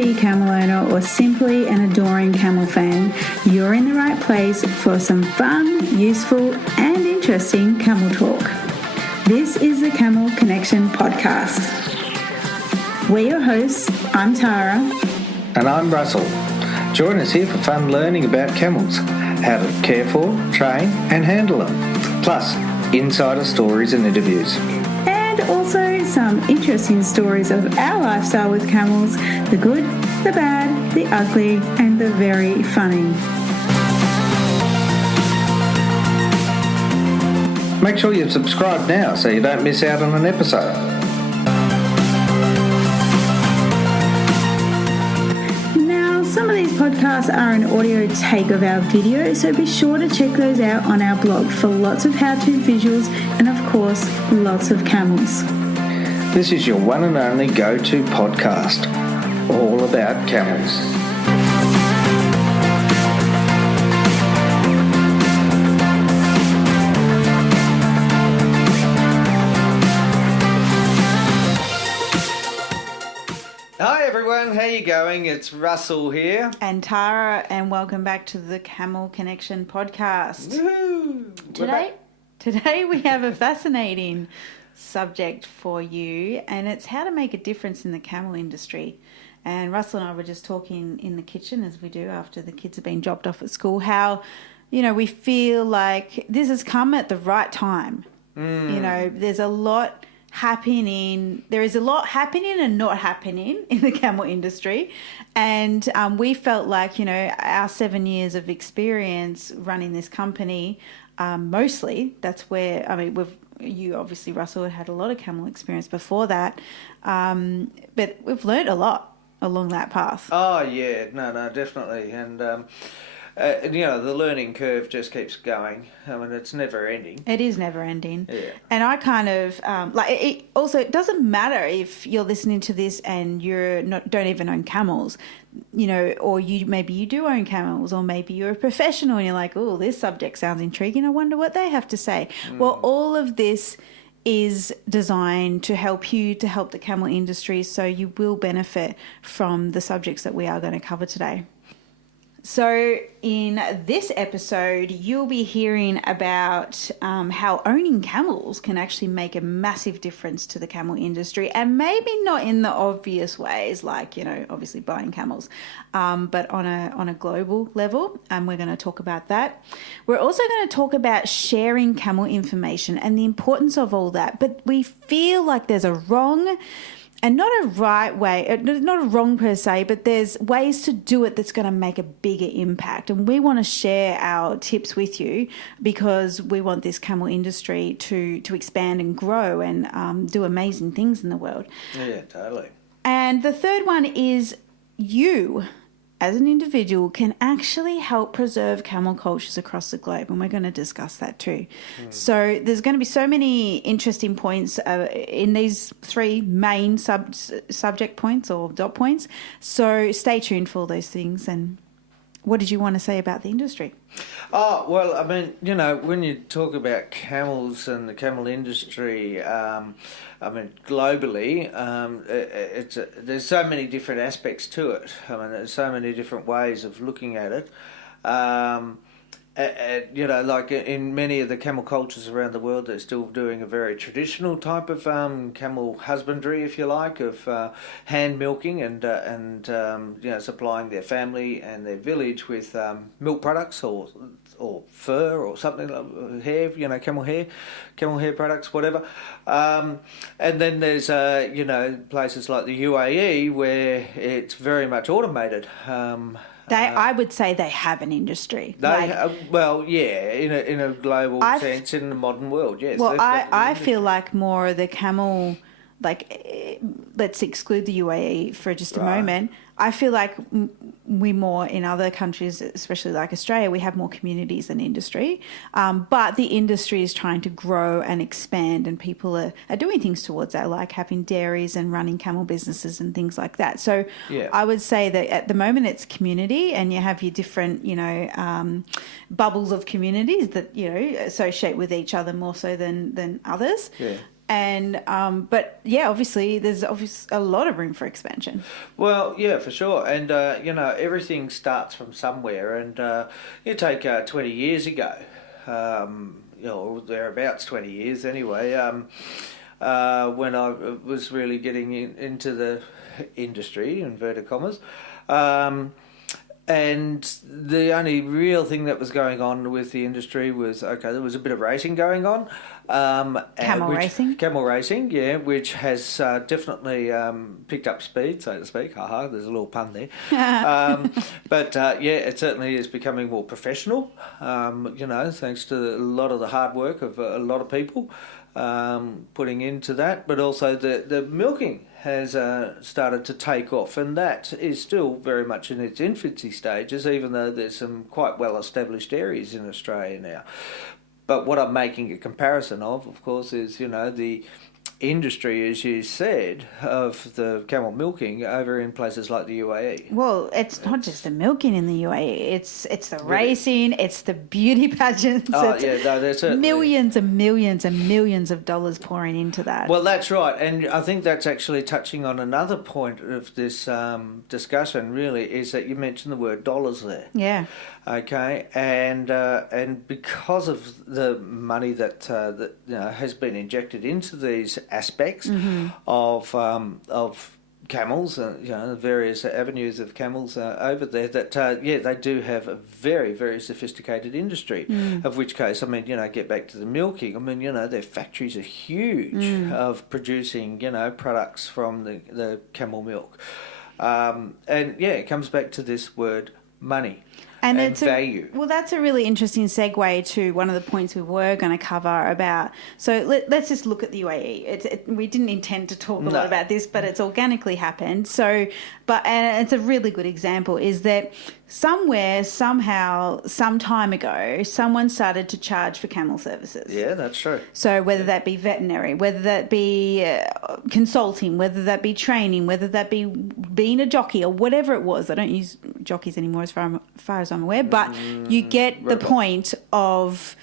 be a camel owner or simply an adoring camel fan, you're in the right place for some fun, useful and interesting camel talk. This is the Camel Connection podcast. We're your hosts. I'm Tara. And I'm Russell. Join us here for fun learning about camels, how to care for, train and handle them, plus insider stories and interviews. And also some interesting stories of our lifestyle with camels, the good, the bad, the ugly and the very funny. Make sure you've subscribed now so you don't miss out on an episode. Now, some of these podcasts are an audio take of our video, so be sure to check those out on our blog for lots of how-to visuals and, of course, lots of camels. This is your one and only go-to podcast, all about camels. Hi everyone, how you going? It's Russell here. And Tara, and welcome back to the Camel Connection podcast. Woohoo! Today we have a fascinating subject for you, and it's how to make a difference in the camel industry. And Russell and I were just talking in the kitchen, as we do after the kids have been dropped off at school, how, we feel like this has come at the right time. There's a lot happening. There is a lot happening and not happening in the camel industry. And we felt like, our 7 years of experience running this company, mostly, that's where, you obviously, Russell, had a lot of camel experience before that, but we've learned a lot along that path. Oh, yeah, no, definitely. And, the learning curve just keeps going. It's never ending. It is never ending. Yeah. And I kind of, it doesn't matter if you're listening to this and don't even own camels, or maybe you do own camels, or maybe you're a professional and you're like, oh, this subject sounds intriguing. I wonder what they have to say. Well, all of this is designed to help you, to help the camel industry, so you will benefit from the subjects that we are going to cover today. So in this episode, you'll be hearing about how owning camels can actually make a massive difference to the camel industry, and maybe not in the obvious ways, like, obviously buying camels, but on a global level, and we're going to talk about that. We're also going to talk about sharing camel information and the importance of all that, but we feel like there's a wrong and not a right way, not a wrong per se, but there's ways to do it that's going to make a bigger impact. And we want to share our tips with you because we want this camel industry to expand and grow and do amazing things in the world. Yeah, totally. And the third one is you, as an individual, can actually help preserve camel cultures across the globe, and we're going to discuss that too. So there's going to be so many interesting points in these three main subject points or dot points. So stay tuned for all those things. And what did you want to say about the industry? Oh, well, when you talk about camels and the camel industry, globally, there's so many different aspects to it. There's so many different ways of looking at it. Like in many of the camel cultures around the world, they're still doing a very traditional type of camel husbandry, if you like, of hand milking and supplying their family and their village with milk products or fur or something like hair, camel hair products, whatever. And then there's places like the UAE where it's very much automated. I would say they have an industry. In a global sense, in the modern world, yes. Well, I feel like more of the camel, let's exclude the UAE for just a moment. I feel like we more in other countries, especially like Australia, we have more communities than industry. But the industry is trying to grow and expand, and people are doing things towards that, like having dairies and running camel businesses and things like that. So I would say that at the moment it's community, and you have your different, bubbles of communities that, associate with each other more so than others. Yeah. And but yeah, obviously there's a lot of room for expansion. Well, yeah, for sure. And, everything starts from somewhere. And you take 20 years ago, or thereabouts 20 years anyway, when I was really getting into the industry, inverted commas. And the only real thing that was going on with the industry was, there was a bit of racing going on. Camel racing? Camel racing, yeah, which has definitely picked up speed, so to speak. Haha, there's a little pun there. But it certainly is becoming more professional, thanks to a lot of the hard work of a lot of people putting into that. But also the milking has started to take off, and that is still very much in its infancy stages, even though there's some quite well-established areas in Australia now. But what I'm making a comparison of course, is, the industry, as you said, of the camel milking over in places like the UAE. Well, it's not just the milking in the UAE. It's the racing, it's the beauty pageants. There's millions and millions and millions of dollars pouring into that. Well, that's right, and I think that's actually touching on another point of this discussion. Really, is that you mentioned the word dollars there. Yeah. Okay, and because of the money that has been injected into these aspects of camels, the various avenues of camels over there, that they do have a very, very sophisticated industry. Of which case, get back to the milking. Their factories are huge of producing products from the camel milk, and it comes back to this word money. And it's value. Well, that's a really interesting segue to one of the points we were going to cover about. So let's just look at the UAE. We didn't intend to talk a lot about this, but it's organically happened. So, and it's a really good example is that somewhere, somehow, some time ago, someone started to charge for camel services. Yeah, that's true. So whether that be veterinary, whether that be consulting, whether that be training, whether that be being a jockey or whatever it was. I don't use jockeys anymore as far as I'm aware, but you get the point of,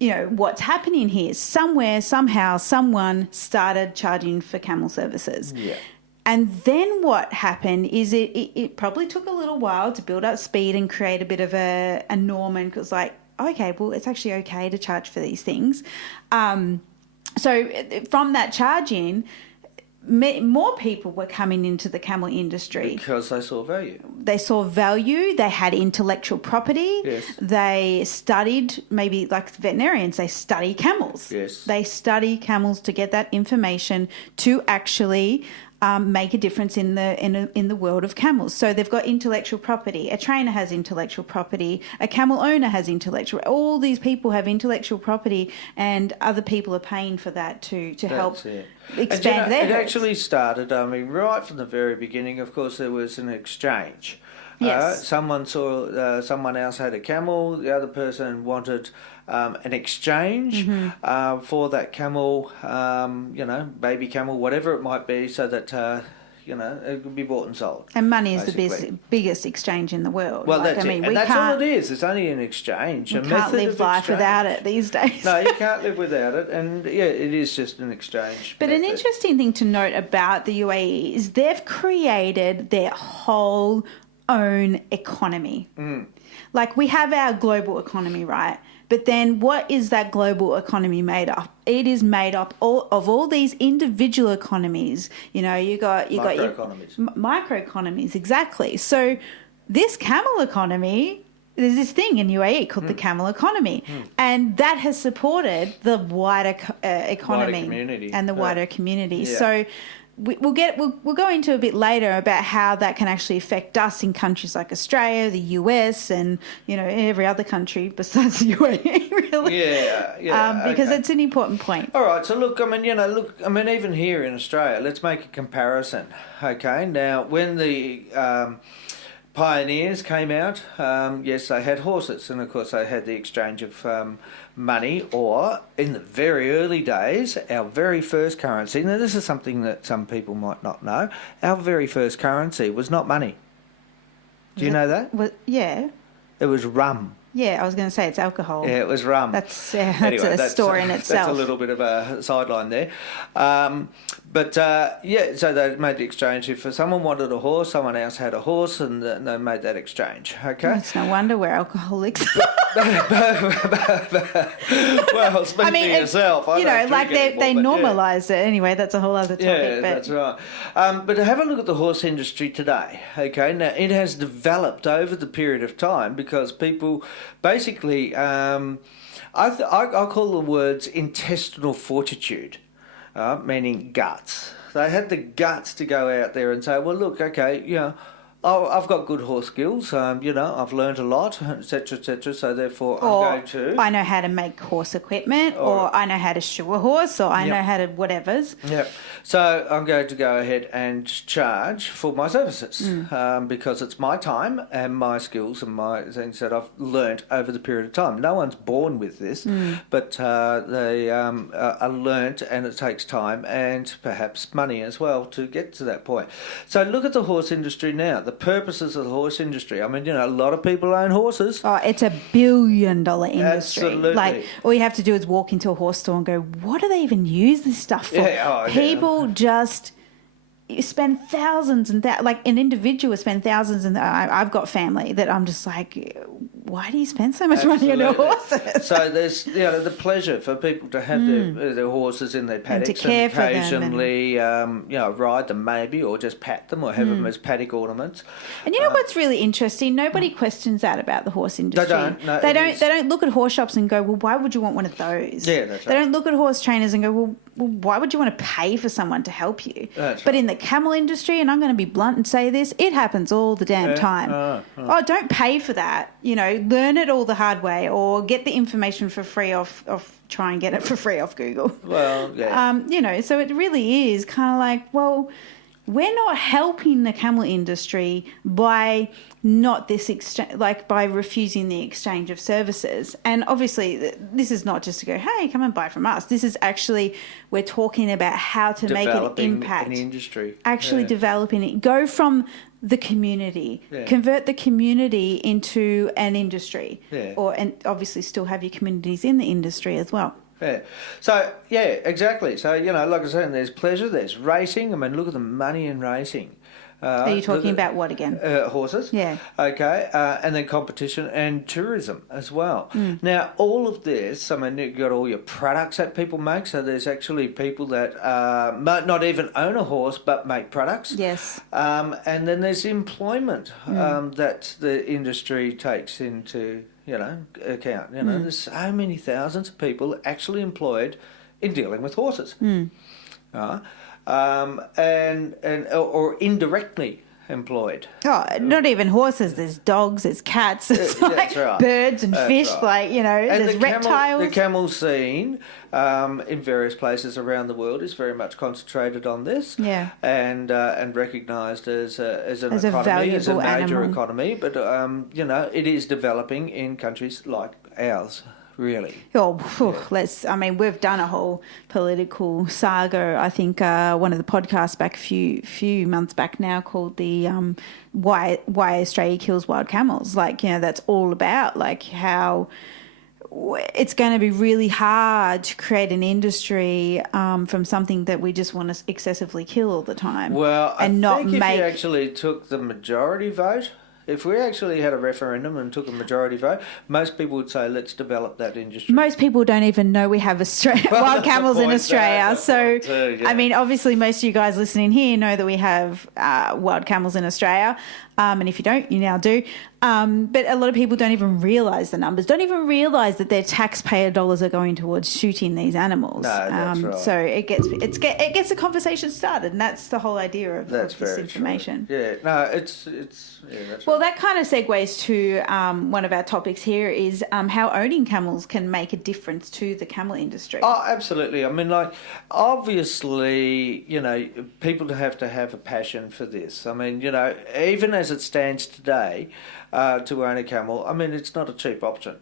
what's happening here. Somewhere, somehow, someone started charging for camel services. Yeah. And then what happened is it probably took a little while to build up speed and create a bit of a norm, and it was like, okay, well, it's actually okay to charge for these things. So from that charging, more people were coming into the camel industry. Because they saw value. They saw value. They had intellectual property. Yes. They studied, maybe like veterinarians, they study camels. Yes. They study camels to get that information to actually make a difference in the world of camels. So they've got intellectual property. A trainer has intellectual property. A camel owner has intellectual. All these people have intellectual property, and other people are paying for that to help expand their. It actually started. Right from the very beginning. Of course, there was an exchange. Yes. Someone saw someone else had a camel. The other person wanted an exchange for that camel, baby camel, whatever it might be, so that it could be bought and sold. And money is the biggest exchange in the world. Well, that's it. And that's all it is. It's only an exchange. You can't live life without it these days. No, you can't live without it. And it is just an exchange. But an interesting thing to note about the UAE is they've created their whole own economy. Like, we have our global economy, right? But then what is that global economy made of? It is made up of all these individual economies. You got your microeconomies, exactly. So this camel economy, there's this thing in UAE called the camel economy, and that has supported the wider economy and the wider community. Yeah. So we'll go into a bit later about how that can actually affect us in countries like Australia, the US, and every other country besides the UAE, really. Because it's an important point. All right. So look, even here in Australia, let's make a comparison. Okay. Now, when the pioneers came out, yes, they had horses, and of course they had the exchange of money, or in the very early days, our very first currency. Now, this is something that some people might not know. Our very first currency was not money. Do you know that? Yeah. It was rum. Yeah, I was going to say it's alcohol. Yeah, it was rum. That's Anyway, a story in itself. That's a little bit of a sideline there. So they made the exchange. If someone wanted a horse, someone else had a horse, and they made that exchange. Okay. It's no wonder we're alcoholics. Well, speak for yourself. I don't like drink they anymore, normalise it anyway. That's a whole other topic. Yeah, but that's right. But have a look at the horse industry today. Okay, now it has developed over the period of time because people basically, I call the words intestinal fortitude, meaning guts. They had the guts to go out there and say, well, look, okay, I've got good horse skills, I've learned a lot, etc., so therefore I'm going to... I know how to make horse equipment, or I know how to shoe a horse, or I know how to whatevers. Yeah. So I'm going to go ahead and charge for my services because it's my time and my skills and my things that I've learnt over the period of time. No one's born with this, but they are learnt, and it takes time and perhaps money as well to get to that point. So look at the horse industry now. The purposes of the horse industry. I mean, a lot of people own horses. Oh, it's $1 billion industry. Absolutely. Like, all you have to do is walk into a horse store and go, what do they even use this stuff for? People just spend thousands and like an individual spend thousands, and I've got family that I'm just like, why do you spend so much money on your horses? So there's the pleasure for people to have their horses in their paddocks and to care for them occasionally ride them maybe, or just pat them, or have them as paddock ornaments. And what's really interesting? Nobody questions that about the horse industry. They don't. No, they don't look at horse shops and go, well, why would you want one of those? Yeah, that's right. They don't look at horse trainers and go, well, why would you want to pay for someone to help you? But in the camel industry, and I'm going to be blunt and say this, it happens all the damn time. Don't pay for that. Learn it all the hard way, or get the information for free off try and get it for free off Google. Well, yeah. So it really is kind of like, well, we're not helping the camel industry by by refusing the exchange of services. And obviously this is not just to go, hey, come and buy from us. This is actually, we're talking about how to make an impact. Developing an industry. Actually developing it. Go from the community, convert the community into an industry, and obviously still have your communities in the industry as well. Yeah. So, exactly. So, like I said, there's pleasure, there's racing. I mean, look at the money in racing. Are you talking about what again? Horses. Yeah. Okay. And then competition and tourism as well. Now, all of this, I mean, you've got all your products that people make. So there's actually people that might not even own a horse but make products. Yes. And then there's employment that the industry takes into account. There's so many thousands of people actually employed in dealing with horses. Or indirectly employed. Oh, not even horses. There's dogs, there's cats, there's birds and fish, right. And there's reptiles. The camel scene in various places around the world is very much concentrated on this. Yeah. And recognised as an economy, valuable as a major animal. economy. But, it is developing in countries like ours. Really? We've done a whole political saga. I think one of the podcasts back a few months back now called the why Australia kills wild camels. That's all about how it's going to be really hard to create an industry from something that we just want to excessively kill all the time. Well, if you actually took the majority vote. If we actually had a referendum and took a majority vote, most people would say, let's develop that industry. Most people don't even know we have wild camels in Australia. Obviously most of you guys listening here know that we have wild camels in Australia. And if you don't, you now do. But a lot of people don't even realise the numbers, don't even realise that their taxpayer dollars are going towards shooting these animals. No, that's right. So it gets a conversation started, and that's the whole idea of this information. True. Yeah, no, it's that's well, that kind of segues to one of our topics here is how owning camels can make a difference to the camel industry. Oh, absolutely. I mean, obviously, people have to have a passion for this. I mean, even as it stands today, to own a camel, I mean, it's not a cheap option.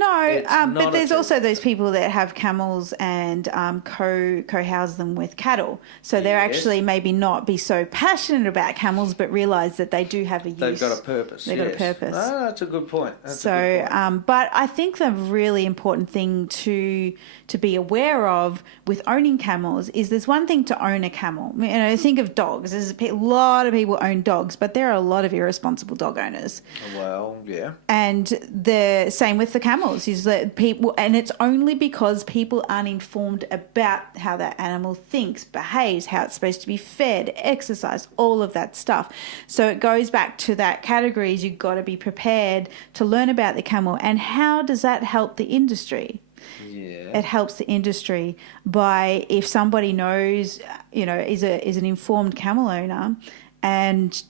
No, but not there's a also cheap those people that have camels and co-house them with cattle. So they're Yes. actually maybe not be so passionate about camels, but realise that they do have a use. They've got a purpose. They've got a purpose. Oh, that's a good point. But I think the really important thing to be aware of with owning camels is there's one thing to own a camel. You know, think of dogs. There's a lot of people own dogs, but there are a lot of irresponsible dog owners. Well, yeah. And the same with the camels is that people, and it's only because people aren't informed about how that animal thinks, behaves, how it's supposed to be fed, exercised, all of that stuff. So it goes back to that categories. You've got to be prepared to learn about the camel. And how does that help the industry? Yeah. It helps the industry by, if somebody knows, you know, is an informed camel owner, and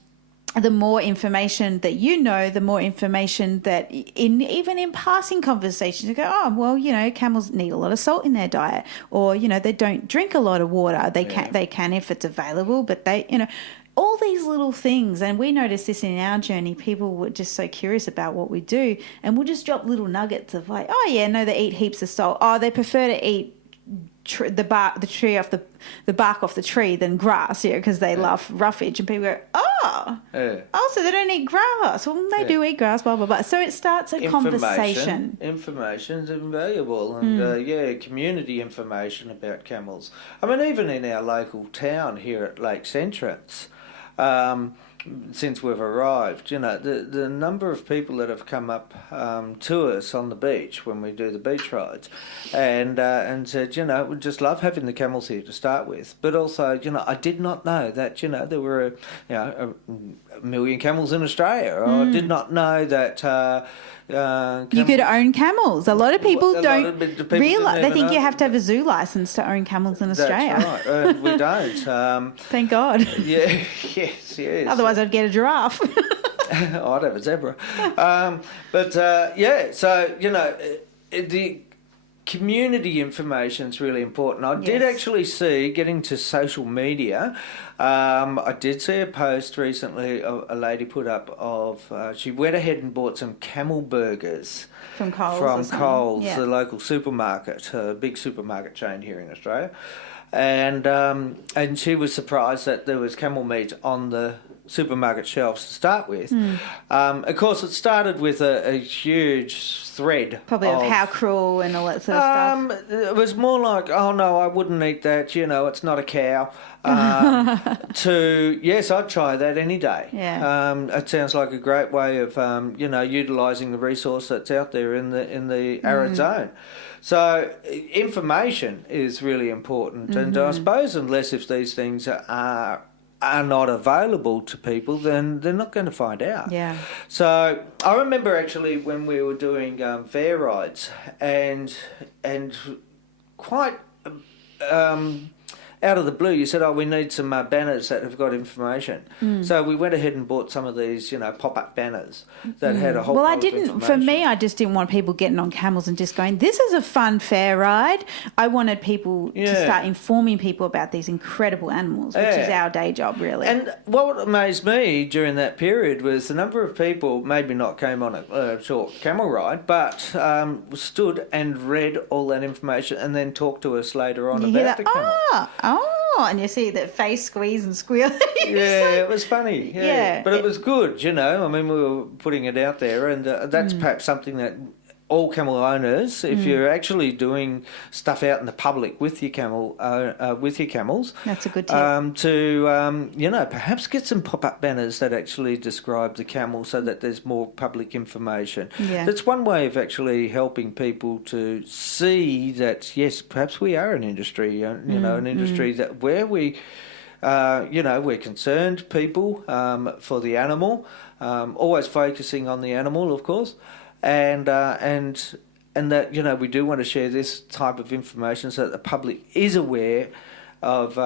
the more information that you know, the more information that even in passing conversations, you go, oh, well, you know, camels need a lot of salt in their diet, or, you know, they don't drink a lot of water. They can if it's available, but they, you know, all these little things. And we noticed this in our journey. People were just so curious about what we do, and we'll just drop little nuggets of like, oh yeah, no, they eat heaps of salt. Oh, they prefer to eat the bark off the tree than grass, because they love roughage. And people go, so they don't eat grass. Well, they do eat grass, blah blah blah. So it starts a conversation. Information's invaluable, and community information about camels. I mean, even in our local town here at Lakes Entrance, since we've arrived, you know, the number of people that have come up to us on the beach when we do the beach rides, and said, you know, we just love having the camels here to start with, but also, you know, I did not know that, you know, there were a million camels in Australia, or I did not know that. You could own camels. A lot of people don't realise. They think you have to have a zoo license to own camels in Australia. That's right. We don't. Thank God. Yeah. Yes. Otherwise, I'd get a giraffe. I'd have a zebra. So, you know, the community information is really important. I did actually see, getting to social media, I did see a post recently a lady put up of, she went ahead and bought some camel burgers. From Coles. The local supermarket, a big supermarket chain here in Australia. And she was surprised that there was camel meat on the supermarket shelves to start with. Of course, it started with a huge thread. Probably of how cruel and all that sort of stuff. It was more like, oh no, I wouldn't eat that, you know, it's not a cow. To, yes, I'd try that any day. Yeah. It sounds like a great way of, you know, utilising the resource that's out there in the arid zone. So information is really important, and I suppose unless if these things are not available to people, then they're not going to find out. Yeah. So I remember actually when we were doing fair rides, and quite out of the blue, you said, we need some banners that have got information. So we went ahead and bought some of these, you know, pop-up banners that had a whole lot of information. For me, I just didn't want people getting on camels and just going, this is a fun fair ride. I wanted people to start informing people about these incredible animals, which is our day job, really. And what amazed me during that period was the number of people, maybe not came on a short camel ride, but stood and read all that information and then talked to us later on about the camel. And you see that face squeeze and squeal. It was funny. Yeah. But it was good, you know. I mean, we were putting it out there, and that's perhaps something that all camel owners, if you're actually doing stuff out in the public with your camels, that's a good tip. To you know, perhaps get some pop-up banners that actually describe the camel, so that there's more public information. Yeah. That's one way of actually helping people to see that yes, perhaps we are an industry, you know, an industry that where we. You know, we're concerned people for the animal, always focusing on the animal, of course. And that, you know, we do want to share this type of information so that the public is aware of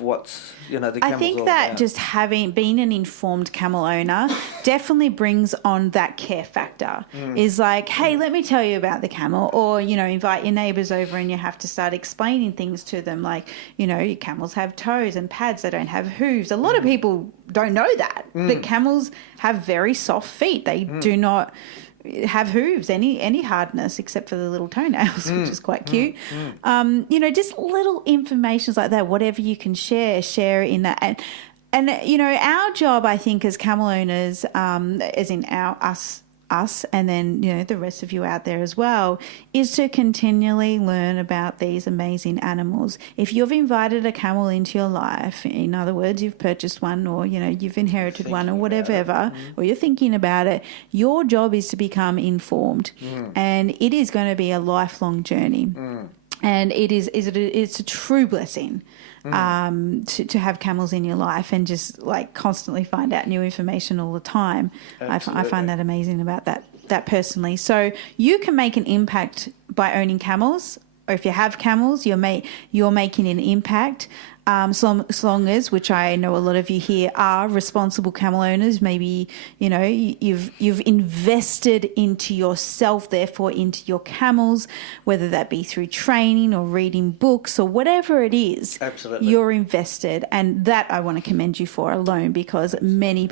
what's, you know, the camel's I think all that about. just being an informed camel owner definitely brings on that care factor. Is like, hey, let me tell you about the camel, or, you know, invite your neighbours over and you have to start explaining things to them, like, you know, your camels have toes and pads, they don't have hooves. A lot of people don't know that camels have very soft feet. They do not have hooves, any hardness except for the little toenails, which is quite cute. You know, just little informations like that, whatever you can share in that. And you know, our job, I think, as camel owners, as in us, and then, you know, the rest of you out there as well, is to continually learn about these amazing animals. If you've invited a camel into your life, in other words, you've purchased one, or, you know, you've inherited one, or whatever, or you're thinking about it, your job is to become informed, and it is going to be a lifelong journey. And it's a true blessing to have camels in your life and just like constantly find out new information all the time. I find that amazing about that personally. So you can make an impact by owning camels, or if you have camels, you're making an impact. So long as, which I know a lot of you here are responsible camel owners, maybe, you know, you've invested into yourself, therefore into your camels, whether that be through training or reading books or whatever it is. Absolutely. You're invested, and that I want to commend you for alone, because many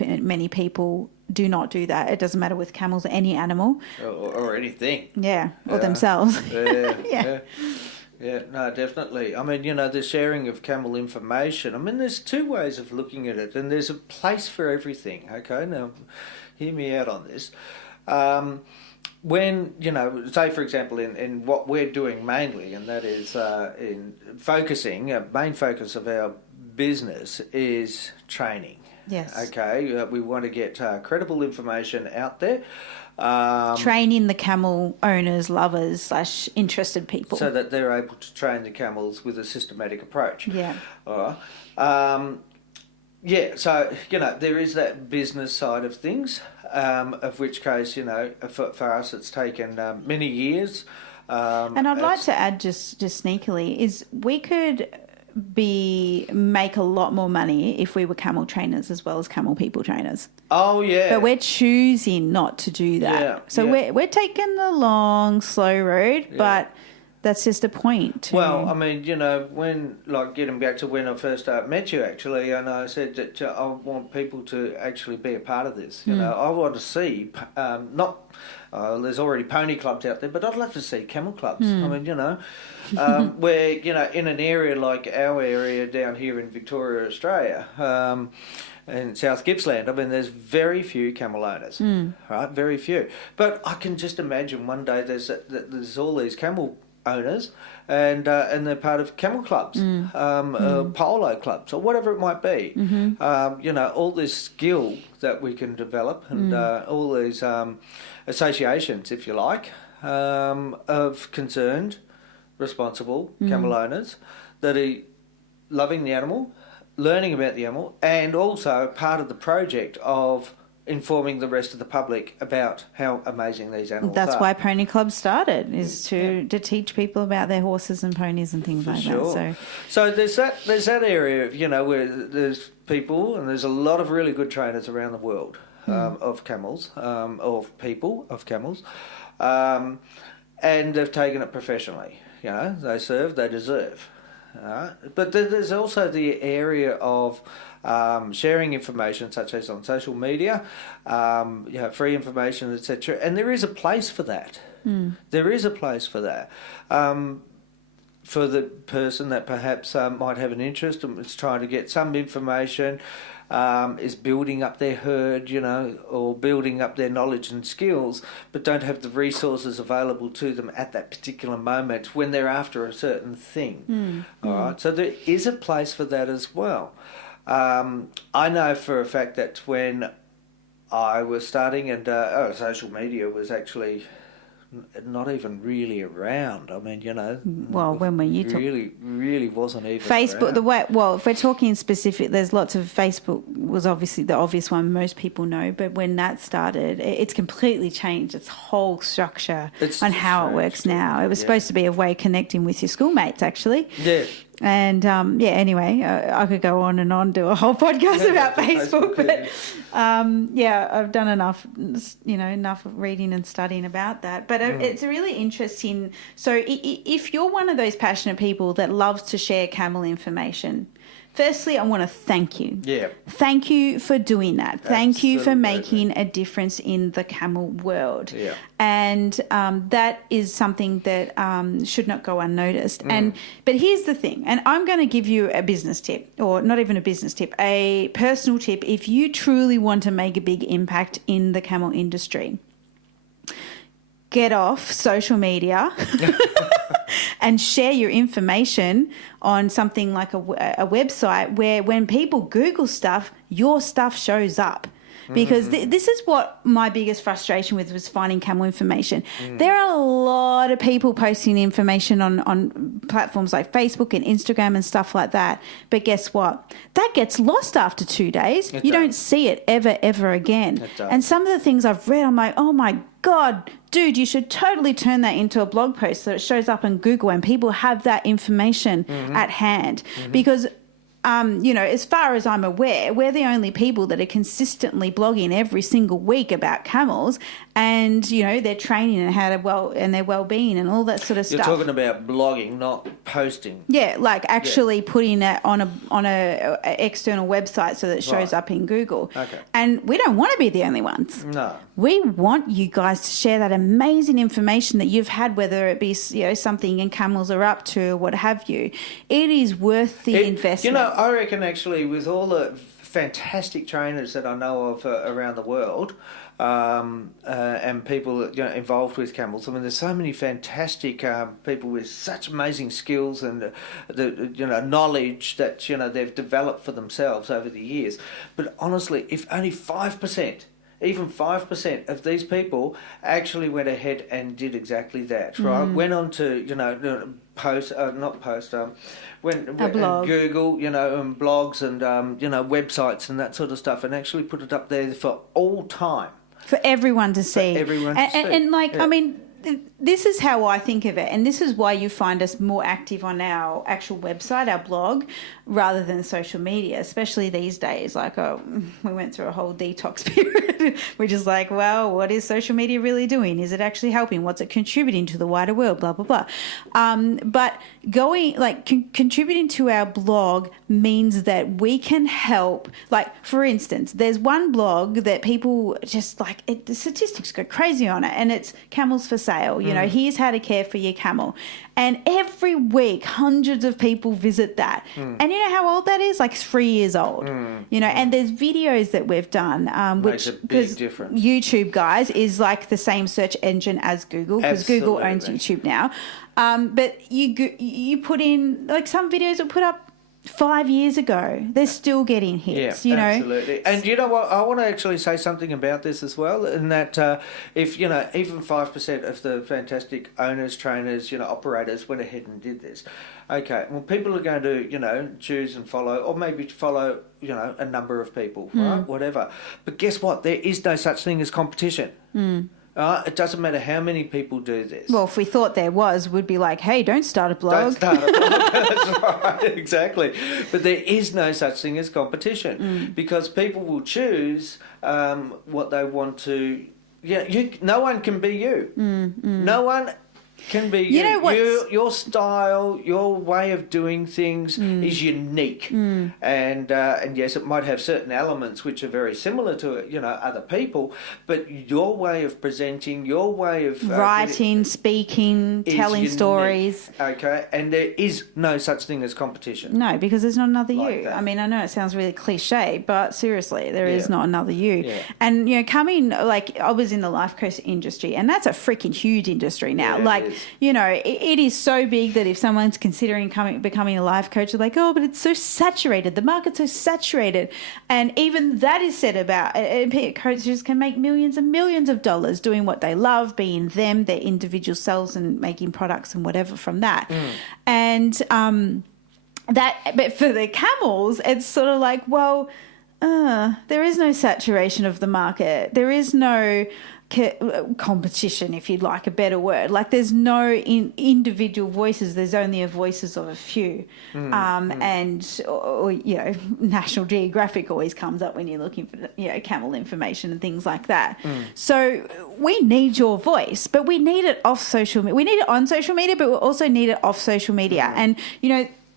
people do not do that. It doesn't matter with camels or any animal. Or anything. Yeah, or themselves. Yeah. Yeah, no, definitely. I mean, you know, the sharing of camel information, I mean, there's two ways of looking at it, and there's a place for everything, okay? Now, hear me out on this. When, you know, say, for example, in what we're doing mainly, and that is in focusing, main focus of our business is training. Yes. Okay, we want to get credible information out there. Training the camel owners, lovers / interested people. So that they're able to train the camels with a systematic approach. Yeah. All right. Yeah, so, you know, there is that business side of things, of which case, you know, for us it's taken many years. And I'd like to add just sneakily is we could make a lot more money if we were camel trainers as well as camel people trainers. Oh yeah. But we're choosing not to do that. Yeah, so we're taking the long, slow road, but that's just a point. Well, I mean, you know, when, like, getting back to when I first met you, actually, and I said that I want people to actually be a part of this. You know, I want to see, there's already pony clubs out there, but I'd love to see camel clubs. I mean, you know, where, you know, in an area like our area down here in Victoria, Australia, in South Gippsland, I mean, there's very few camel owners, right? Very few. But I can just imagine one day there's all these camel owners, and they're part of camel clubs, polo clubs, or whatever it might be. You know, all this skill that we can develop, and all these associations, if you like, of concerned, responsible camel owners that are loving the animal, learning about the animal, and also part of the project of informing the rest of the public about how amazing these animals are. That's why Pony Club started, is to teach people about their horses and ponies and things like that. So there's that area, you know, where there's people, and there's a lot of really good trainers around the world of camels, of people of camels, and they've taken it professionally. You know, they serve, they deserve. But there's also the area of sharing information, such as on social media, you know, free information, etc. And there is a place for that. There is a place for that. For the person that perhaps might have an interest and is trying to get some information, is building up their herd, you know, or building up their knowledge and skills, but don't have the resources available to them at that particular moment when they're after a certain thing. All right, so there is a place for that as well. I know for a fact that when I was starting, and social media was actually not even really around. I mean, you know. Well, when were you talking? Really wasn't even Facebook, around. If we're talking specific, there's lots of, Facebook was obviously the obvious one most people know, but when that started, it's completely changed its whole structure on how it works now. It was supposed to be a way of connecting with your schoolmates, actually. Yeah. And, anyway, I could go on and on, do a whole podcast about Facebook, but, I've done enough reading and studying about that. But it's really interesting. So if you're one of those passionate people that loves to share camel information, firstly, I want to thank you. Yeah. Thank you for doing that. Thank you for Absolutely. making a difference in the camel world. Yeah. And that is something that should not go unnoticed. But here's the thing, and I'm going to give you a business tip, or not even a business tip, a personal tip. If you truly want to make a big impact in the camel industry, get off social media and share your information on something like a website where when people Google stuff, your stuff shows up. Because this is what my biggest frustration with was finding camel information. There are a lot of people posting information on platforms like Facebook and Instagram and stuff like that. But guess what? That gets lost after 2 days. You don't see it ever again. And some of the things I've read, I'm like, oh my God, dude, you should totally turn that into a blog post so it shows up on Google and people have that information at hand. Because as far as I'm aware, we're the only people that are consistently blogging every single week about camels and, their training and and their well-being and all that sort of stuff. You're talking about blogging, not posting. Yeah, like actually putting it on a external website so that it shows up in Google. Okay. And we don't want to be the only ones. No. We want you guys to share that amazing information that you've had, whether it be something in camels are up to or what have you. It is worth the investment. I reckon actually with all the fantastic trainers that I know of around the world, and people involved with camels. I mean, there's so many fantastic people with such amazing skills and the knowledge that they've developed for themselves over the years. But honestly, if only 5%. Even 5% of these people actually went ahead and did exactly that, right? Went on to, went blog. Google, and blogs and, websites and that sort of stuff and actually put it up there for all time. For everyone to see. For everyone to see. And I mean, this is how I think of it, and this is why you find us more active on our actual website, our blog, rather than social media, especially these days. Like, we went through a whole detox period, which is like, well, what is social media really doing? Is it actually helping? What's it contributing to the wider world? Blah, blah, blah. But contributing to our blog means that we can help. Like, for instance, there's one blog that people just the statistics go crazy on it, and it's Camels for Sale. Here's how to care for your camel. And every week, hundreds of people visit that. And you know how old that is? Like 3 years old. And there's videos that we've done. Makes a big difference. YouTube, guys, is like the same search engine as Google, because Google owns YouTube now. But you put in, like, some videos will put up 5 years ago, they're still getting hits, Absolutely. And you know what, I want to actually say something about this as well, in that if, even 5% of the fantastic owners, trainers, operators went ahead and did this, okay, well, people are going to, choose and follow, or maybe follow, a number of people, right, whatever. But guess what, there is no such thing as competition. It doesn't matter how many people do this. Well, if we thought there was, we'd be like, hey, don't start a blog. Don't start a blog. That's right, exactly. But there is no such thing as competition, because people will choose what they want to. No one can be you. No one can be you. Your style, your way of doing things is unique, and yes, it might have certain elements which are very similar to other people, but your way of presenting, your way of writing, speaking, telling unique. Stories. Okay, and there is no such thing as competition. No, because there's not another like you. that. I mean, I know it sounds really cliche, but seriously, there is not another you. Yeah. And coming, like, I was in the life coach industry, and that's a freaking huge industry now. Yeah, it is so big that if someone's considering becoming a life coach, they're like, oh, but it's so saturated. The market's so saturated. And even that is said about coaches can make millions and millions of dollars doing what they love, being them, their individual selves, and making products and whatever from that. And but for the camels, it's sort of like, well, there is no saturation of the market. There is no competition, if you'd like a better word. Like, there's no individual voices. There's only a voices of a few. And National Geographic always comes up when you're looking for camel information and things like that. So we need your voice, but we need it off social media. We need it on social media, but we also need it off social media. And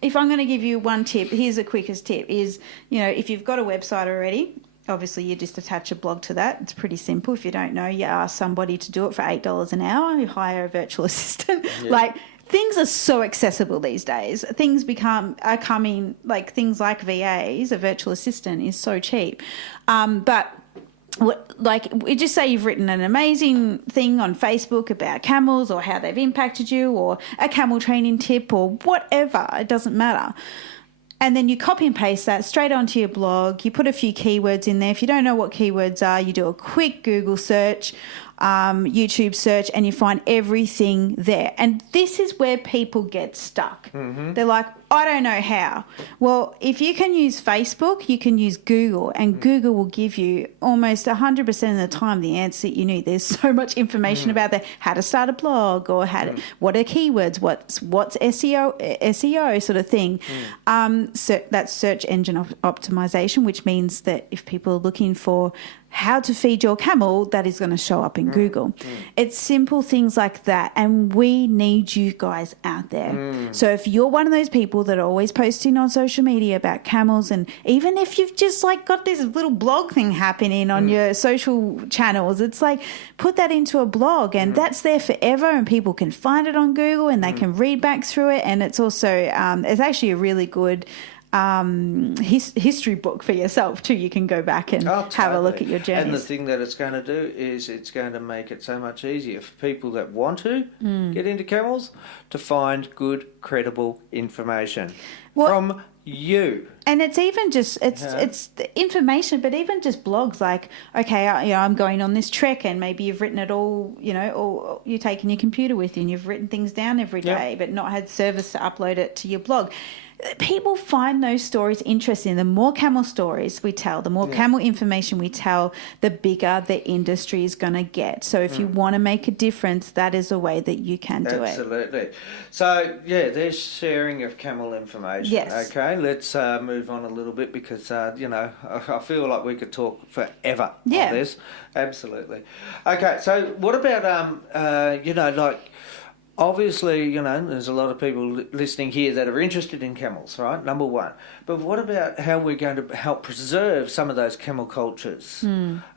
if I'm going to give you one tip, here's the quickest tip is, if you've got a website already, obviously you just attach a blog to that. It's pretty simple. If you don't know, you ask somebody to do it for $8 an hour. You hire a virtual assistant. Yeah. Things are so accessible these days. Things are coming, things like VAs, a virtual assistant is so cheap. But we just say you've written an amazing thing on Facebook about camels or how they've impacted you, or a camel training tip or whatever. It doesn't matter. And then you copy and paste that straight onto your blog. You put a few keywords in there. If you don't know what keywords are, you do a quick Google search, YouTube search, and you find everything there. And this is where people get stuck. Mm-hmm. They're like, I don't know how. Well, if you can use Facebook, you can use Google, and Google will give you almost 100% of the time the answer that you need. There's so much information about that, how to start a blog, or what are keywords, what's SEO sort of thing. So that's search engine optimization, which means that if people are looking for how to feed your camel, that is going to show up in Google. It's simple things like that, and we need you guys out there. So if you're one of those people that are always posting on social media about camels, and even if you've just got this little blog thing happening on your social channels, it's put that into a blog, and that's there forever, and people can find it on Google, and they can read back through it. And it's also it's actually a really good history book for yourself too. You can go back and have a look at your journeys. And the thing that it's going to do is it's going to make it so much easier for people that want to get into camels to find good, credible information from you. And it's even just it's the information, but even just blogs I'm going on this trek, and maybe you've written it all, or you're taking your computer with you and you've written things down every day, but not had service to upload it to your blog. People find those stories interesting. The more camel stories we tell, the more camel information we tell, the bigger the industry is going to get. So if you want to make a difference, that is a way that you can do it. Absolutely. So, there's sharing of camel information. Yes. Okay, let's move on a little bit because, I feel like we could talk forever on this. Absolutely. Okay, so what about, obviously, there's a lot of people listening here that are interested in camels, right? Number one. But what about how we're going to help preserve some of those camel cultures?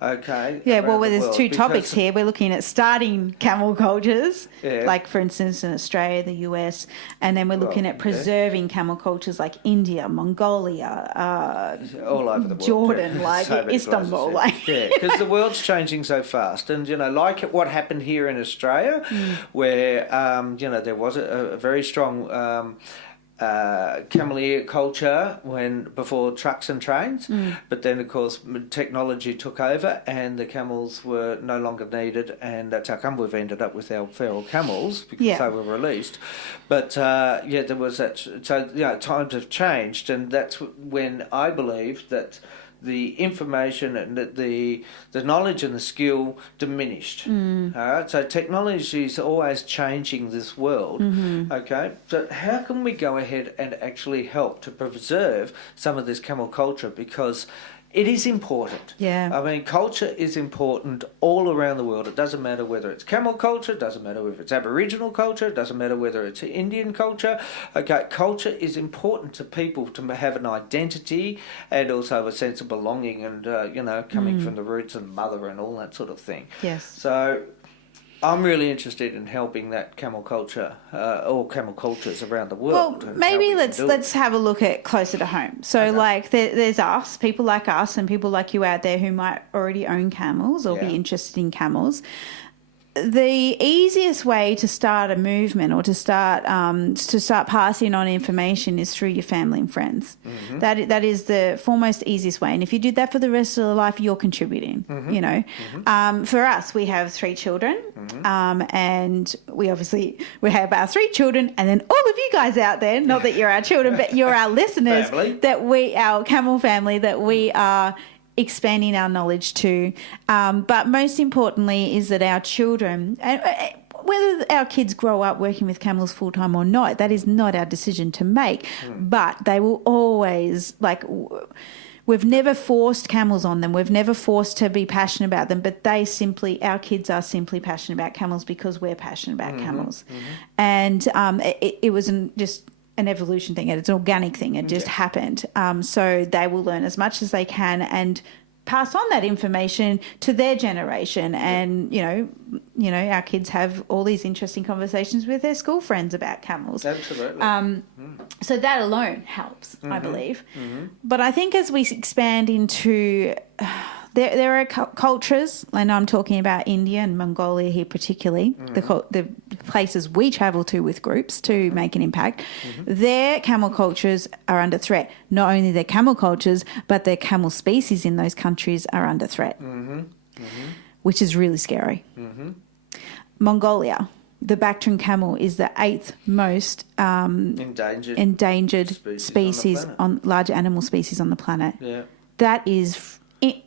Okay. Yeah, well, there's two topics here. We're looking at starting camel cultures, like, for instance, in Australia, the US, and then we're looking at preserving camel cultures like India, Mongolia, all over the world. Jordan, so Istanbul. Places, because the world's changing so fast. And, like what happened here in Australia, where... there was a very strong cameleer culture before trucks and trains, but then of course technology took over and the camels were no longer needed, and that's how come we've ended up with our feral camels because they were released. But there was that. So times have changed, and that's when I believe that the information and the knowledge and the skill diminished. All right, so technology is always changing this world. Okay, so how can we go ahead and actually help to preserve some of this camel culture, because it is important. Yeah. I mean, culture is important all around the world. It doesn't matter whether it's camel culture, it doesn't matter whether it's Aboriginal culture, it doesn't matter whether it's Indian culture. Okay, culture is important to people to have an identity and also a sense of belonging and, coming from the roots and mother and all that sort of thing. Yes. So I'm really interested in helping that camel culture, all camel cultures around the world. Well, maybe let's have a look at closer to home. So, there's us, people like us, and people like you out there who might already own camels or be interested in camels. The easiest way to start a movement or to start passing on information is through your family and friends. That is the foremost easiest way. And if you do that for the rest of your life, you're contributing. For us, we have 3 children, and we have our 3 children, and then all of you guys out there. Not that you're our children, but you're our listeners. Our camel family that we are expanding our knowledge to, but most importantly is that our children, whether our kids grow up working with camels full time or not, that is not our decision to make, but they will always, we've never forced camels on them, we've never forced to be passionate about them, but our kids are simply passionate about camels because we're passionate about camels. And it wasn't just an evolution thing. It's an organic thing. It just happened. So they will learn as much as they can and pass on that information to their generation. And, you know, our kids have all these interesting conversations with their school friends about camels. Absolutely. So that alone helps, I believe. But I think as we expand into... There are cultures, and I'm talking about India and Mongolia here particularly, the places we travel to with groups to make an impact. Their camel cultures are under threat. Not only their camel cultures, but their camel species in those countries are under threat, which is really scary. Mongolia, the Bactrian camel is the 8th most endangered species on large animal species on the planet. Yeah. That is...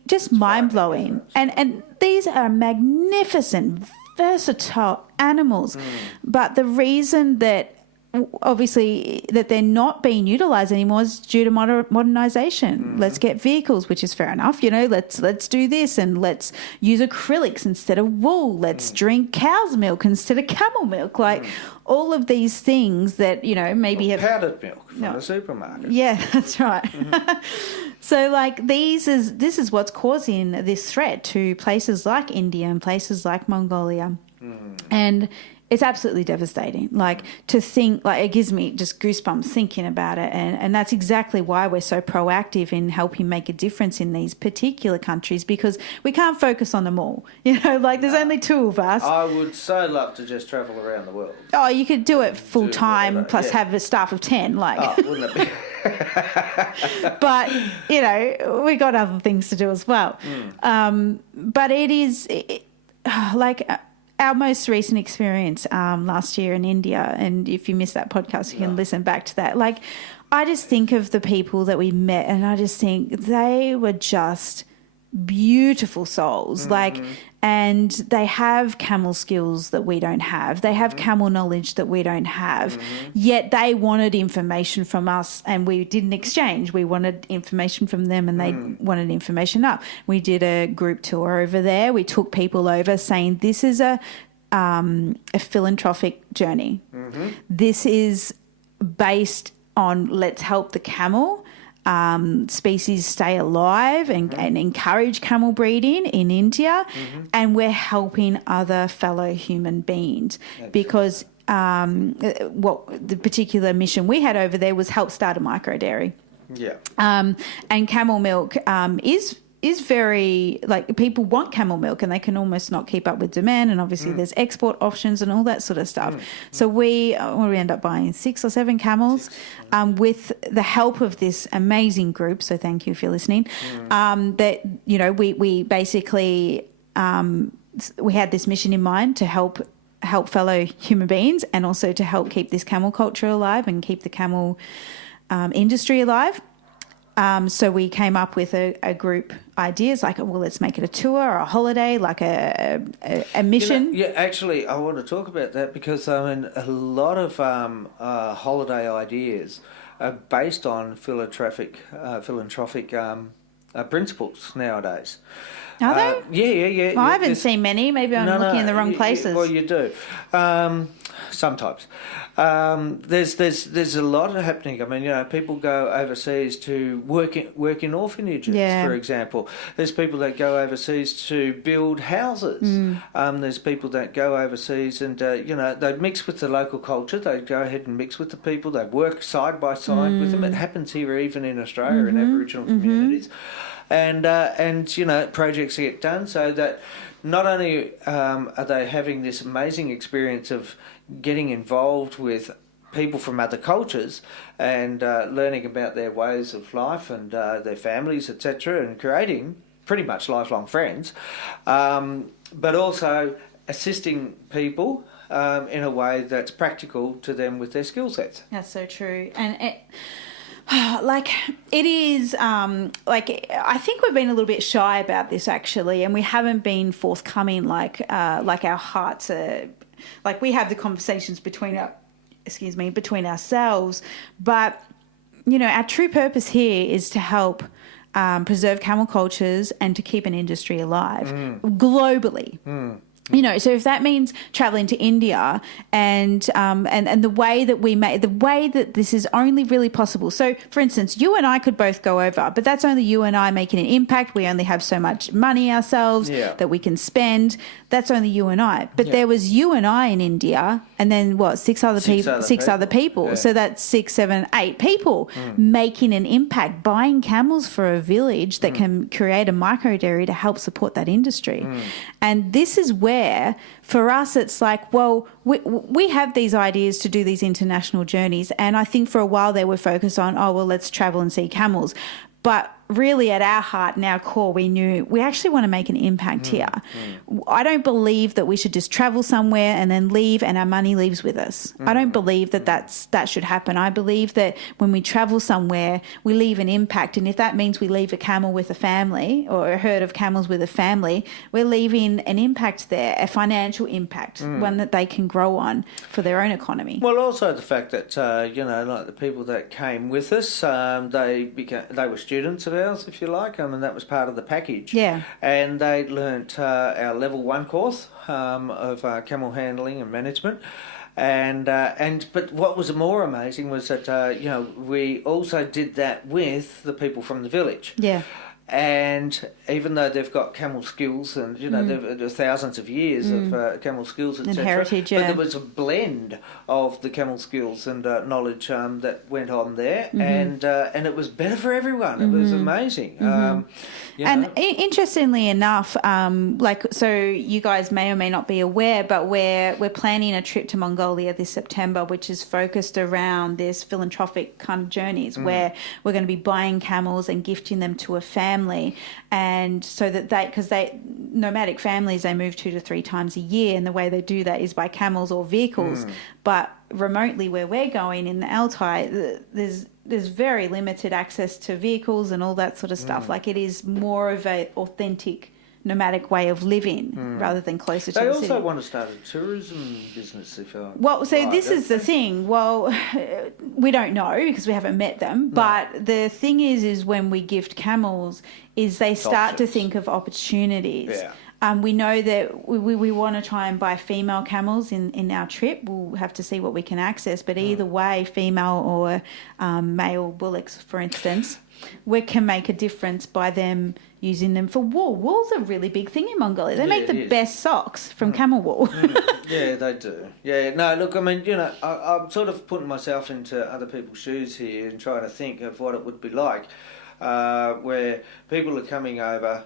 just mind-blowing. And these are magnificent, versatile animals. But the reason that, obviously, that they're not being utilised anymore is due to modernisation. Let's get vehicles, which is fair enough. You know, let's do this and let's use acrylics instead of wool. Let's drink cow's milk instead of camel milk. Like all of these things that, you know, maybe have... powdered milk from the supermarket. Yeah, that's right. So, like, this is what's causing this threat to places like India and places like Mongolia. And it's absolutely devastating. Like, to think, like, it gives me just goosebumps thinking about it. And that's exactly why we're so proactive in helping make a difference in these particular countries, because we can't focus on them all. You know, like, there's only 2 of us. I would so love to just travel around the world. Oh, you could do it full time, plus have a staff of 10. Like, oh, wouldn't it be? But, you know, we got other things to do as well. But it is like our most recent experience last year in India, and if you missed that podcast, you can listen back to that. Like, I just think of the people that we met, and I just think they were just beautiful souls. Like, and they have camel skills that we don't have. They have camel knowledge that we don't have. Yet they wanted information from us, and we didn't exchange. We wanted information from them, and they wanted information up. We did a group tour over there. We took people over saying, this is a philanthropic journey. This is based on let's help the camel species stay alive and encourage camel breeding in India, and we're helping other fellow human beings. Absolutely. Because what the particular mission we had over there was help start a micro dairy. Yeah. And camel milk is very, like, people want camel milk and they can almost not keep up with demand, and obviously there's export options and all that sort of stuff. So we end up buying 6 or 7 camels with the help of this amazing group, so thank you if you're listening, that, you know, we basically we had this mission in mind to help fellow human beings, and also to help keep this camel culture alive and keep the camel industry alive. So we came up with a group ideas like, well, let's make it a tour or a holiday, like a mission. You know, yeah, actually, I want to talk about that because I mean, a lot of holiday ideas are based on philanthropic principles nowadays. Are they? Yeah. Well, I haven't seen many. Maybe I'm looking in the wrong places. Well, you do. Sometimes. There's a lot happening. I mean, you know, people go overseas to work in orphanages, for example. There's people that go overseas to build houses. There's people that go overseas and, you know, they mix with the local culture. They go ahead and mix with the people. They work side by side with them. It happens here even in Australia in Aboriginal communities. And you know, projects get done so that not only are they having this amazing experience of getting involved with people from other cultures and learning about their ways of life and their families, etc., and creating pretty much lifelong friends, but also assisting people in a way that's practical to them with their skill sets. That's so true. And it is I think we've been a little bit shy about this actually, and we haven't been forthcoming like our hearts are, like we have the conversations between ourselves, but you know, our true purpose here is to help preserve camel cultures and to keep an industry alive globally. You know, so if that means traveling to India and the way that this is only really possible. So, for instance, you and I could both go over, but that's only you and I making an impact. We only have so much money ourselves that we can spend. That's only you and I. But there was you and I in India, and then what? Six other people. Yeah. So that's 6, 7, 8 people making an impact, buying camels for a village that can create a micro dairy to help support that industry. And this is where, for us, it's like, well, we have these ideas to do these international journeys. And I think for a while they were focused on, oh, well, let's travel and see camels. But really at our heart and our core, we knew we actually want to make an impact here. I don't believe that we should just travel somewhere and then leave and our money leaves with us. I don't believe that that should happen. I believe that when we travel somewhere, we leave an impact. And if that means we leave a camel with a family or a herd of camels with a family, we're leaving an impact there, a financial impact, one that they can grow on for their own economy. Well, also the fact that, like the people that came with us, they were students of ours, if you like. I mean, that was part of the package. Yeah. And they learnt our level 1 course of camel handling and management. But what was more amazing was that we also did that with the people from the village. Yeah. And even though they've got camel skills and, there's thousands of years of camel skills, etc. And heritage, But there was a blend of the camel skills and knowledge that went on there. And it was better for everyone. It was amazing. Interestingly enough, so you guys may or may not be aware, but we're planning a trip to Mongolia this September, which is focused around this philanthropic kind of journeys where we're going to be buying camels and gifting them to a family. And so that because nomadic families, they move 2 to 3 times a year, and the way they do that is by camels or vehicles. But remotely where we're going in the Altai, there's very limited access to vehicles and all that sort of stuff. Like, it is more of a authentic nomadic way of living rather than closer to the city. They also want to start a tourism business, if I... Well, so this is the thing. Well, we don't know because we haven't met them. No. But the thing is when we gift camels, is they start to think of opportunities. Yeah. We know that we want to try and buy female camels in our trip. We'll have to see what we can access. But either way, female or male bullocks, for instance, we can make a difference by them using them for wool. Wool's a really big thing in Mongolia. They make the best socks from camel wool. Yeah, they do. Yeah, no, look, I mean, I'm sort of putting myself into other people's shoes here and trying to think of what it would be like where people are coming over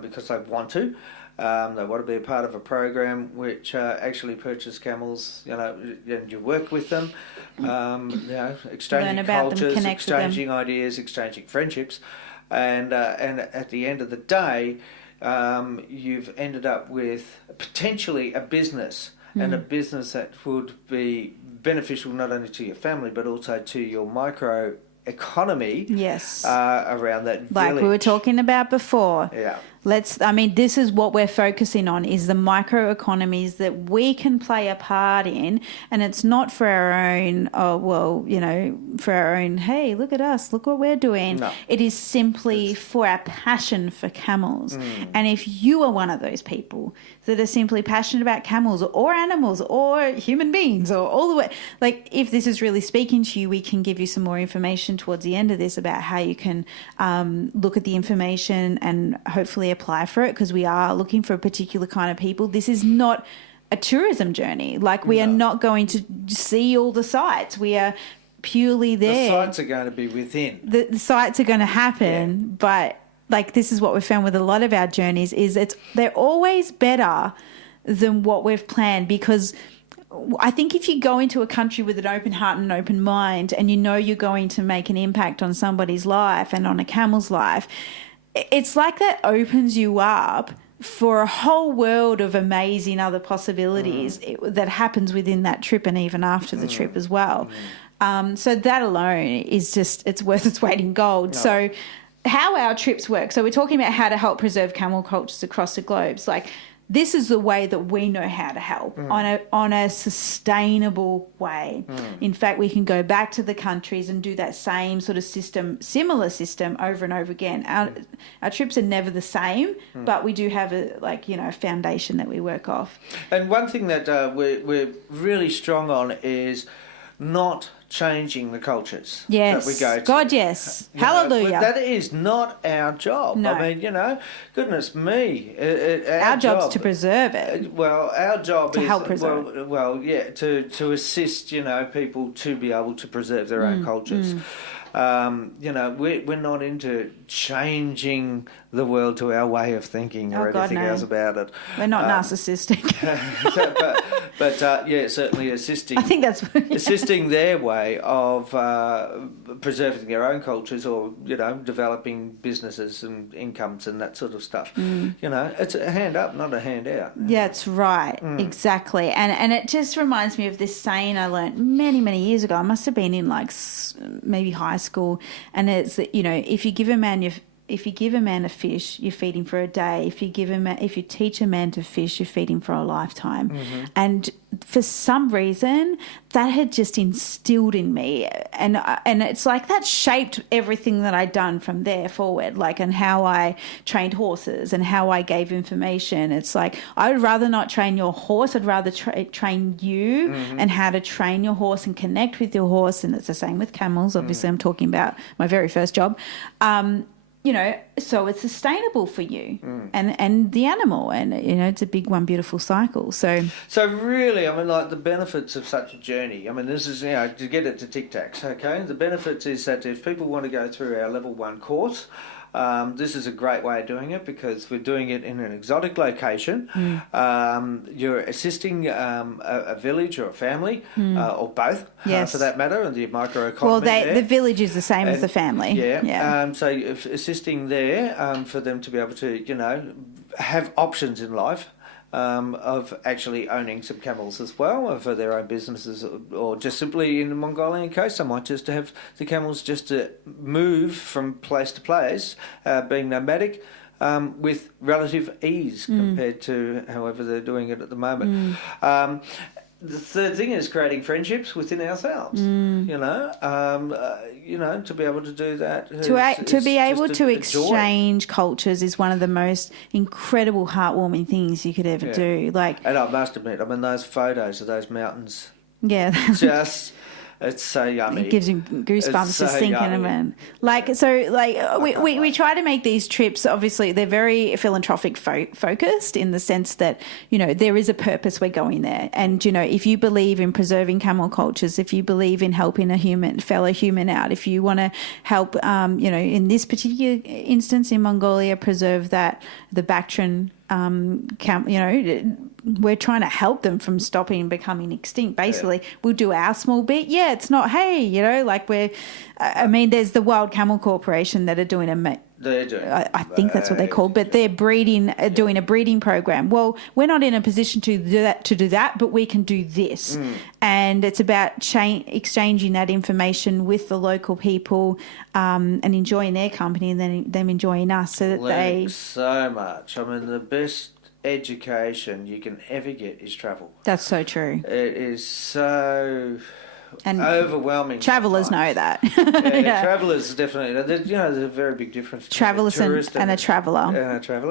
because they want to. They want to be a part of a program which actually purchase camels, and you work with them, exchanging cultures, exchanging ideas, exchanging friendships, and at the end of the day, you've ended up with potentially a business, and a business that would be beneficial not only to your family but also to your micro economy. Yes. Around that village. Like we were talking about before. Yeah. This is what we're focusing on, is the microeconomies that we can play a part in. And it's not for our own, for our own, hey, look at us, look what we're doing. No. It is simply for our passion for camels. And if you are one of those people that are simply passionate about camels or animals or human beings or all the way, like, if this is really speaking to you, we can give you some more information towards the end of this about how you can look at the information and hopefully apply for it, because we are looking for a particular kind of people. This is not a tourism journey. Like, we are not going to see all the sites. We are purely there. The sites are going to be within. The sites are going to happen, but like, this is what we've found with a lot of our journeys, is they're always better than what we've planned, because I think if you go into a country with an open heart and an open mind, and you're going to make an impact on somebody's life and on a camel's life, it's like that opens you up for a whole world of amazing other possibilities that happens within that trip and even after the trip as well. So that alone is just, it's worth its weight in gold. No. So how our trips work. So we're talking about how to help preserve camel cultures across the globe. Like, this is the way that we know how to help on a sustainable way. In fact, we can go back to the countries and do that same sort of similar system over and over again. Our trips are never the same, but we do have a foundation that we work off. And one thing that we're really strong on is not changing the cultures that we go to. God, yes. Hallelujah. That is not our job. No. I mean, goodness me. Our job's to preserve it. Well, our job to is help preserve it. to assist, people to be able to preserve their own cultures. We're not into changing the world to our way of thinking or anything else about it. We're not narcissistic. but certainly assisting. I think that's assisting their way of preserving their own cultures, or developing businesses and incomes and that sort of stuff. It's a hand up, not a hand out. Yeah, that's right. Exactly. And it just reminds me of this saying I learned many, many years ago. I must have been in maybe high school, and it's if you give a man a fish, you feed him for a day. If you teach a man to fish, you feed him for a lifetime. And for some reason, that had just instilled in me, and it's like that shaped everything that I'd done from there forward, and how I trained horses and how I gave information. It's like I would rather not train your horse. I'd rather train you and how to train your horse and connect with your horse. And it's the same with camels. Obviously, I'm talking about my very first job. So it's sustainable for you and the animal, and it's a big one beautiful cycle. So really, the benefits of such a journey. This is to get it to Tic Tacs. Okay, the benefits is that if people want to go through our level 1 course. This is a great way of doing it because we're doing it in an exotic location. You're assisting a village or a family, or both, for that matter, and the microeconomy. Well, the village is the same as the family. Yeah. So assisting there for them to be able to, have options in life. Of actually owning some camels as well for their own businesses, or just simply in the Mongolian coast. I might just have the camels just to move from place to place, being nomadic, with relative ease compared to however they're doing it at the moment. The third thing is creating friendships within ourselves. To be able to do that. To be able to exchange cultures is one of the most incredible, heartwarming things you could ever do. And I must admit, those photos of those mountains. Yeah. It's so yummy. It gives you goosebumps just thinking of it. We try to make these trips, obviously, they're very philanthropic focused in the sense that, there is a purpose we're going there. And, if you believe in preserving camel cultures, if you believe in helping a fellow human out, if you want to help, in this particular instance in Mongolia, preserve the Bactrian we're trying to help them from stopping and becoming extinct. Basically, we'll do our small bit. Yeah, it's not, there's the Wild Camel Corporation that are doing I think that's what they're called, but they're doing a breeding program. Well, we're not in a position to do that, but we can do this. And it's about exchanging that information with the local people and enjoying their company, and then them enjoying us, so that Learning so much. The best education you can ever get is travel. That's so true. It is so overwhelming. Travellers know that. Travellers definitely. There's a very big difference. Travellers and a traveller.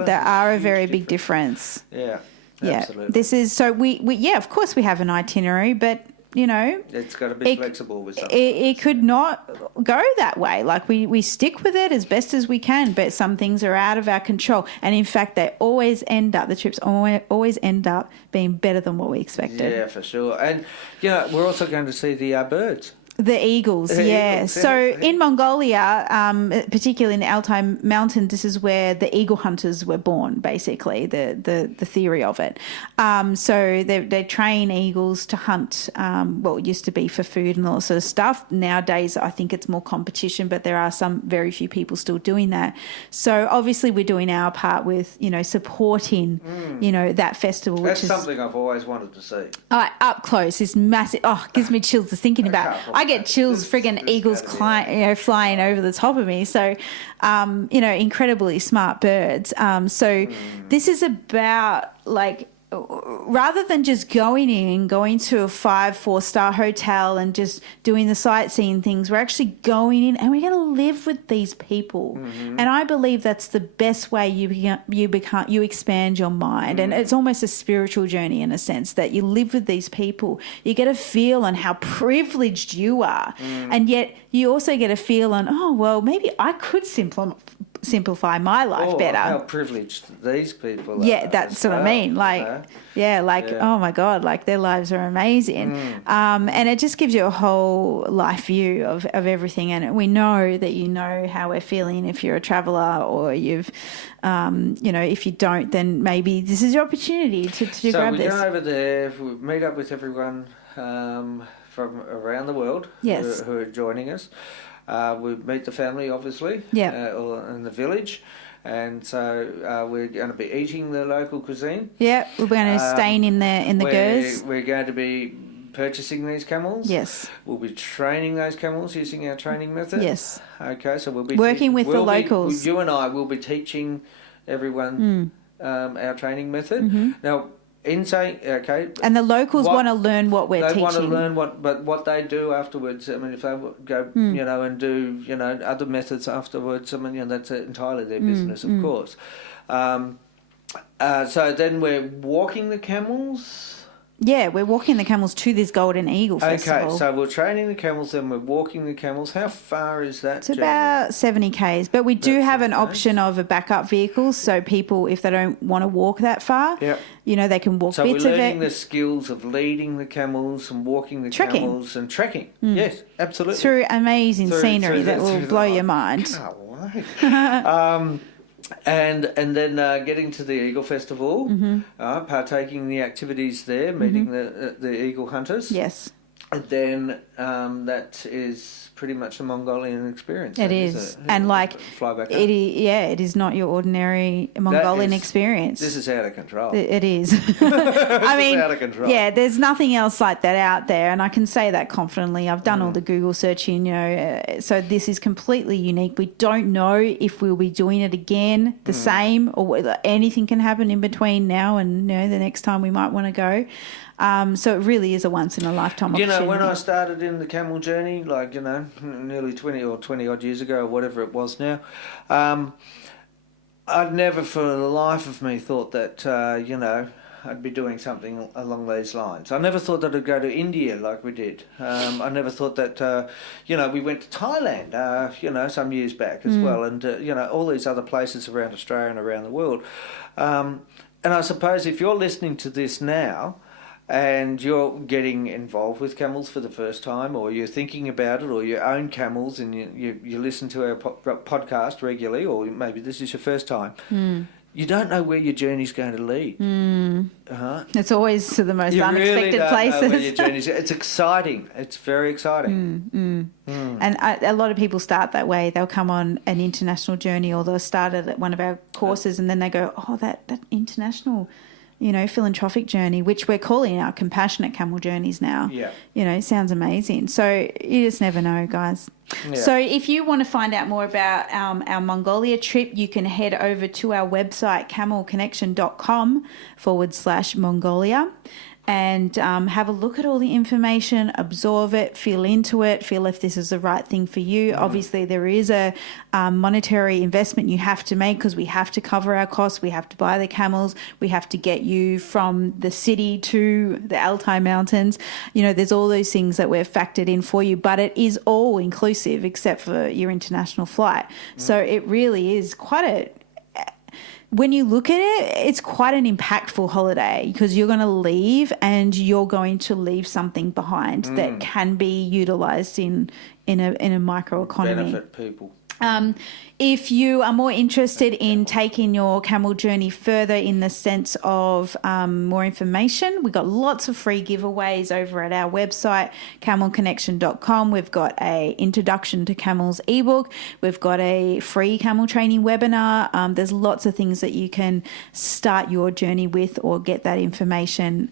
There are a very big difference. Yeah. Absolutely. This is so we of course we have an itinerary, but it's got to be flexible with something. It could not go that way. We stick with it as best as we can, but some things are out of our control. And in fact, the trips always end up being better than what we expected. Yeah, for sure. And, we're also going to see the birds. The eagles, So in Mongolia, particularly in the Altai Mountains, this is where the eagle hunters were born, basically, the theory of it. So they train eagles to hunt, it used to be for food and all sort of stuff. Nowadays, I think it's more competition, but there are very few people still doing that. So obviously we're doing our part with, supporting, that festival. That's something I've always wanted to see. Up close is massive. Oh, it gives me chills just thinking about it. I get chills, friggin' eagles flying over the top of me. So, incredibly smart birds. This is about like, rather than just going to a 5-4-star hotel and just doing the sightseeing things, we're actually going in and we're going to live with these people. And I believe that's the best way you expand your mind. And it's almost a spiritual journey in a sense that you live with these people. You get a feel on how privileged you are. And yet you also get a feel on, oh, well, maybe I could simplify my life better. How privileged these people are. Yeah, that's what I mean. Oh my God, like their lives are amazing. And it just gives you a whole life view of everything. And we know that you know how we're feeling if you're a traveller, or you've, if you don't, then maybe this is your opportunity to grab this. So we go over there, we meet up with everyone from around the world who are joining us. We meet the family, obviously, in the village, and so we're going to be eating the local cuisine. Yeah, we're going to staying in the gers. We're going to be purchasing these camels. Yes. We'll be training those camels using our training method. Yes. Okay, so we'll be working with the locals. You and I will be teaching everyone our training method. Now, in saying, and the locals want to learn what we're teaching. They want to learn what they do afterwards. I mean, if they go, and do, other methods afterwards, I mean, that's entirely their business, of course. So then we're walking the camels. Yeah, we're walking the camels to this Golden Eagle Festival. Okay, so we're training the camels, then we're walking the camels. How far is that? It's about 70 k's, but we do have an option of a backup vehicle, so people, if they don't want to walk that far, they can walk bits of it. So we're learning the skills of leading the camels and walking the camels and trekking. Yes, absolutely. Through amazing scenery that will blow your mind. Can't wait. And then getting to the Eagle Festival, partaking in the activities there, meeting the eagle hunters. Yes. And then that is pretty much the Mongolian experience. It is. And fly back it is not your ordinary Mongolian experience. This is out of control. It is. I mean, out of control. Yeah, there's nothing else like that out there, and I can say that confidently. I've done all the Google searching, so this is completely unique. We don't know if we'll be doing it again, the same, or whether anything can happen in between now and the next time we might want to go. So it really is a once-in-a-lifetime opportunity. When I started in the camel journey, nearly 20 odd years ago, or whatever it was now, I'd never for the life of me thought that, I'd be doing something along these lines. I never thought that I'd go to India like we did. I never thought that, we went to Thailand, some years back as well, and, all these other places around Australia and around the world. And I suppose if you're listening to this now, and you're getting involved with camels for the first time, or you're thinking about it, or you own camels and you listen to our podcast regularly, or maybe this is your first time, you don't know where your journey's going to lead. It's always to the most unexpected really places. Know where your journey's. It's exciting. It's very exciting. And a lot of people start that way. They'll come on an international journey, or they'll start at one of our courses, and then they go, oh, that international philanthropic journey, which we're calling our compassionate camel journeys now. Yeah. Sounds amazing. So you just never know, guys. Yeah. So if you want to find out more about our Mongolia trip, you can head over to our website, camelconnection.com/Mongolia. And have a look at all the information, absorb it, feel into it, feel if this is the right thing for you. Obviously, there is a monetary investment you have to make, because we have to cover our costs. We have to buy the camels. We have to get you from the city to the Altai Mountains. There's all those things that we've factored in for you, but it is all inclusive except for your international flight. So it really is when you look at it, it's quite an impactful holiday, because you're going to leave and you're going to leave something behind that can be utilised in a microeconomy. Benefit people. If you are more interested in taking your camel journey further in the sense of more information, we've got lots of free giveaways over at our website, camelconnection.com. We've got a Introduction to Camels ebook. We've got a free camel training webinar. There's lots of things that you can start your journey with or get that information.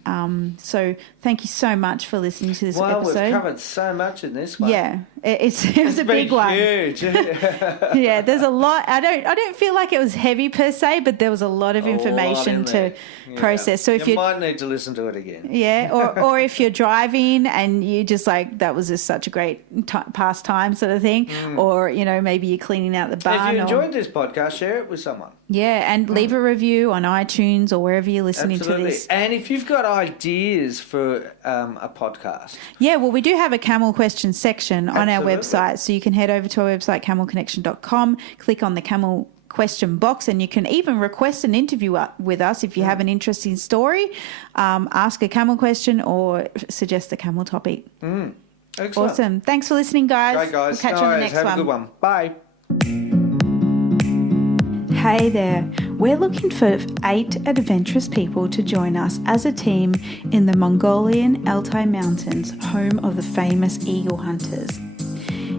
So thank you so much for listening to this episode. We've covered so much in this one. Yeah, it was a big one. Huge. Yeah, there's a lot. I don't feel like it was heavy per se, but there was a lot of information to process. So if you might need to listen to it again. Yeah, or if you're driving and you just like, that was just such a great pastime sort of thing, or maybe you're cleaning out the barn. If you enjoyed this podcast, share it with someone. Yeah, and leave a review on iTunes or wherever you're listening to this. And if you've got ideas for a podcast. Yeah, well, we do have a camel question section on our website. So you can head over to our website, camelconnection.com, click on the camel question box, and you can even request an interview with us if you have an interesting story, ask a camel question or suggest a camel topic. Excellent. Awesome. Thanks for listening, guys. Great, guys. We'll catch you on the next one. Have a good one. Bye. Hey there, we're looking for 8 adventurous people to join us as a team in the Mongolian Altai Mountains, home of the famous eagle hunters.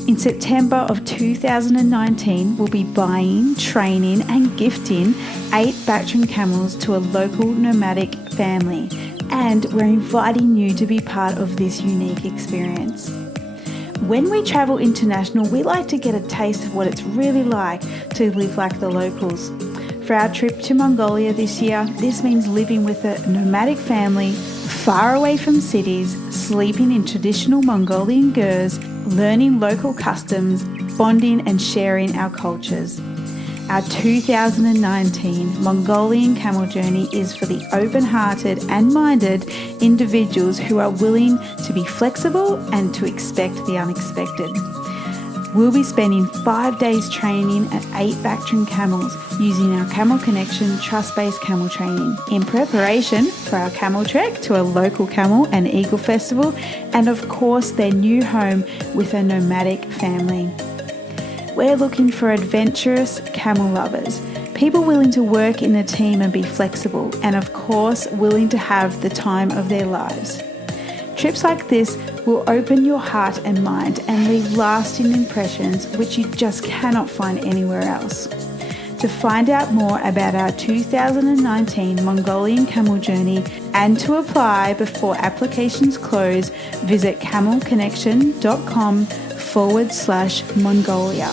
In September of 2019, we'll be buying, training and gifting 8 Bactrian camels to a local nomadic family, and we're inviting you to be part of this unique experience. When we travel international, we like to get a taste of what it's really like to live like the locals. For our trip to Mongolia this year, this means living with a nomadic family, far away from cities, sleeping in traditional Mongolian gers, learning local customs, bonding and sharing our cultures. Our 2019 Mongolian Camel Journey is for the open-hearted and minded individuals who are willing to be flexible and to expect the unexpected. We'll be spending 5 days training at 8 Bactrian camels using our Camel Connection trust-based camel training in preparation for our camel trek to a local camel and eagle festival, and of course their new home with a nomadic family. We're looking for adventurous camel lovers, people willing to work in a team and be flexible, and of course willing to have the time of their lives. Trips like this will open your heart and mind and leave lasting impressions which you just cannot find anywhere else. To find out more about our 2019 Mongolian Camel Journey and to apply before applications close, visit camelconnection.com/Mongolia.